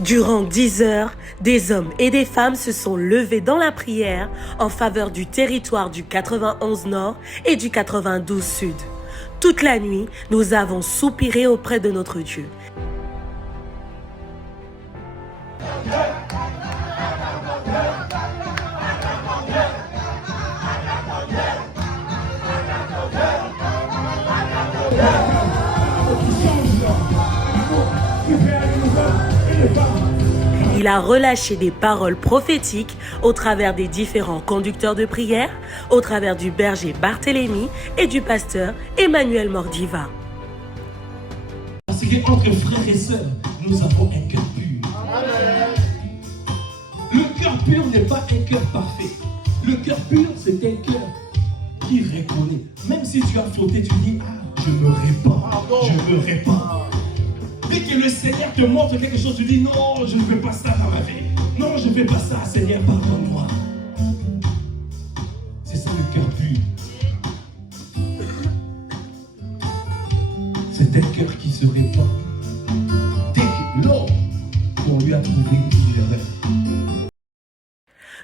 Durant 10 heures, des hommes et des femmes se sont levés dans la prière en faveur du territoire du 91 Nord et du 92 Sud. Toute la nuit, nous avons soupiré auprès de notre Dieu. Il a relâché des paroles prophétiques au travers des différents conducteurs de prière, au travers du berger Barthélemy et du pasteur Emmanuel Mordiva. Parce qu'entre frères et sœurs, nous avons un cœur pur. Le cœur pur n'est pas un cœur parfait. Le cœur pur, c'est un cœur qui reconnaît. Même si tu as flotté, tu dis, ah, je me répare, je me répare. Dès que le Seigneur te montre quelque chose, tu dis, non, je ne fais pas ça dans ma vie. Non, je ne fais pas ça, Seigneur, pardonne-moi. C'est ça le cœur pur. C'est un cœur qui se répand. Dès que l'homme qu'on lui a trouvé, il reste.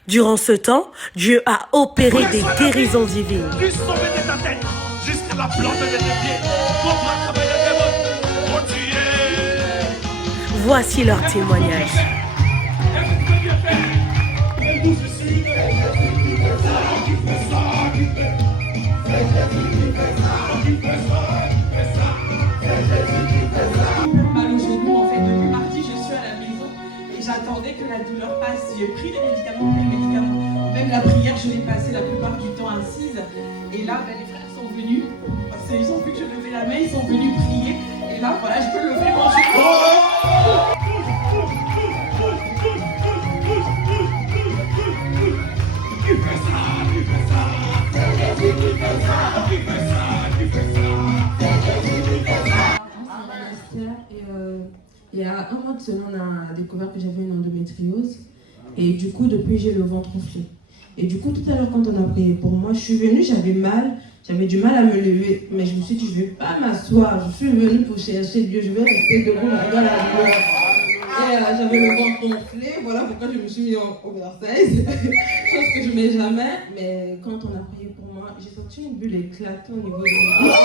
Durant ce temps, Dieu a opéré des guérisons divines. Du sommet de ta tête jusqu'à la plante de tes pieds. Pour attraper les démons, pour tuer. Voici leur témoignage. Mal au genou, en fait, depuis mardi, je suis à la maison et j'attendais que la douleur passe. J'ai pris les médicaments, même la prière, je l'ai passée la plupart du temps assise. Et là, les frères sont venus, parce qu'ils ont vu que je levais la main, ils sont venus prier. Et là, voilà, je peux lever mon genou. Il y a un mois de cela, on a découvert que j'avais une endométriose. Et du coup, depuis, j'ai le ventre enflé. Et du coup, tout à l'heure, quand on a prié pour moi, je suis venue, j'avais du mal à me lever. Mais je me suis dit, je ne vais pas m'asseoir. Je suis venue pour chercher Dieu, je vais rester debout dans la douleur. Et j'avais le ventre enflé, voilà pourquoi je me suis mis en oversize. Chose que je ne mets jamais. Mais quand on a prié pour moi, j'ai senti une bulle éclater au niveau de mon ventre.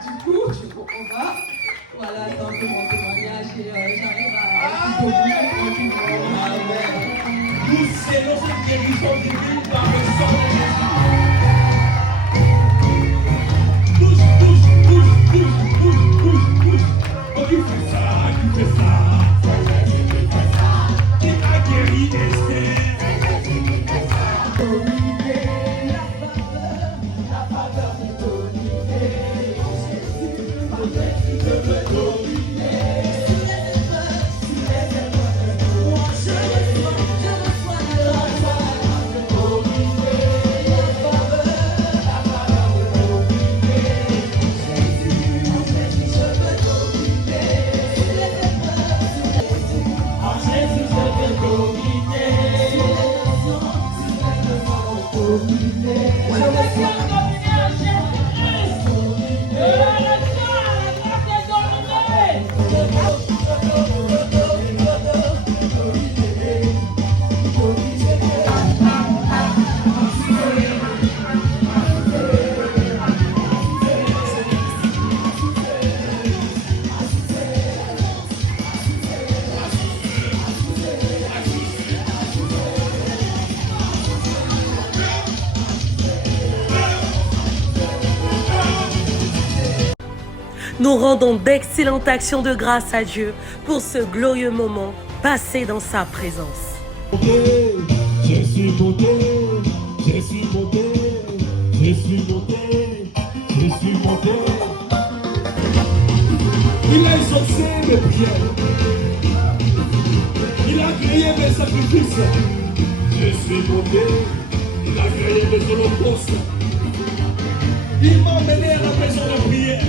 Du coup, je comprends pas. Voilà, c'est un peu mon témoignage et j'arrive à Nous scellons cette guérison divine par le sang de Jésus. Bouge, bouge, bouge, bouge, bouge, bouge, bouge. Oh, qui fait ça, qui fait ça. Qui a guéri Esther. Nous rendons d'excellentes actions de grâce à Dieu pour ce glorieux moment passé dans sa présence. Je suis monté, je suis monté, je suis monté, je suis monté. Il a exaucé mes prières. Il a grillé mes sacrifices. Je suis monté, il a grillé mes holocaustes. Il m'a emmené à la maison de prière.